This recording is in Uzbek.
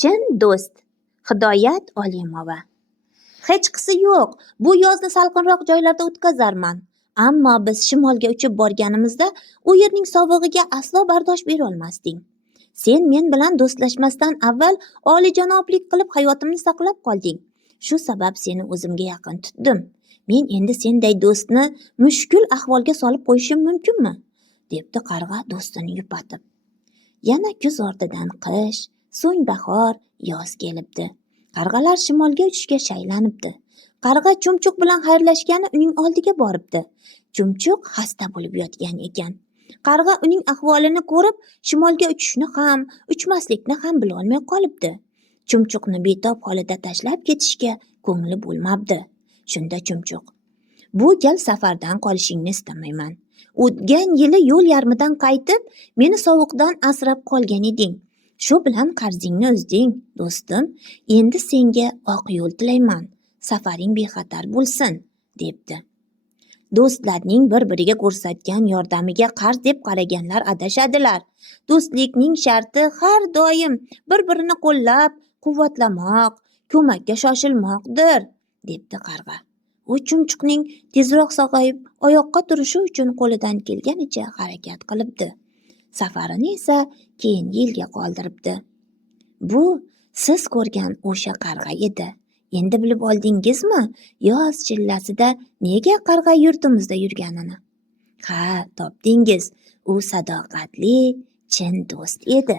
Chin do'st. Hidoyat Olimova. Hechqisi yo'q. Bu yozni salqinroq joylarda o'tkazarman. Ammo biz shimolga uchib borganimizda u yerning sovug'iga aslo bardosh berolmasding. Sen men bilan do'stlashmasdan avval olijanoblik qilib hayotimni saqlab qolding. Shu sabab seni o'zimga yaqin tutdim. Men endi senday do'stni mushkul ahvolga solib qo'yishim mumkinmi? Debdi qarg'a do'stini yupatib. Yana kuz ortidan qish, so'ng bahor, yoz kelibdi. Qarg'alar shimolga uchishga shaylanibdi. Qarg'a Chumchuq bilan xayrlashgani uning oldiga boribdi. Chumchuq xasta bo'lib yotgan ekan. Qarg'a uning ahvolini ko'rib, shimolga uchishni ham, uchmaslikni ham bilolmay qolibdi. Chumchuqni betob holida tashlab ketishga ko'ngli bo'lmabdi. Shunda Chumchuq: "Bu gal safardan qolishingni istamayman. O'tgan yili yo'l yarmidan qaytib, meni sovuqdan asrab qolgan eding. Shu bilan qarzingni uzding, do'stim. Endi senga oq yo'l tilayman. Safaring bexatar bo'lsin", debdi. Do'stlarning bir-biriga ko'rsatgan yordamiga qarz deb qaraganlar adashadilar. Do'stlikning sharti har doim bir-birini qo'llab, quvvatlamoq, ko'makka shoshilmoqdir, debdi qarg'a. U Chumchuqning tezroq sog'ayib, oyoqqa turishi uchun qo'lidan kelganicha harakat qilibdi. Safarini esa keyingi yilga qoldiribdi. Bu siz ko'rgan o'sha qarg'a edi. Endi bilib oldingizmi, yoz chillasida nega qarg'a yurtimizda yurganini? Ha, topdingiz. U sadoqatli, chin do'st edi.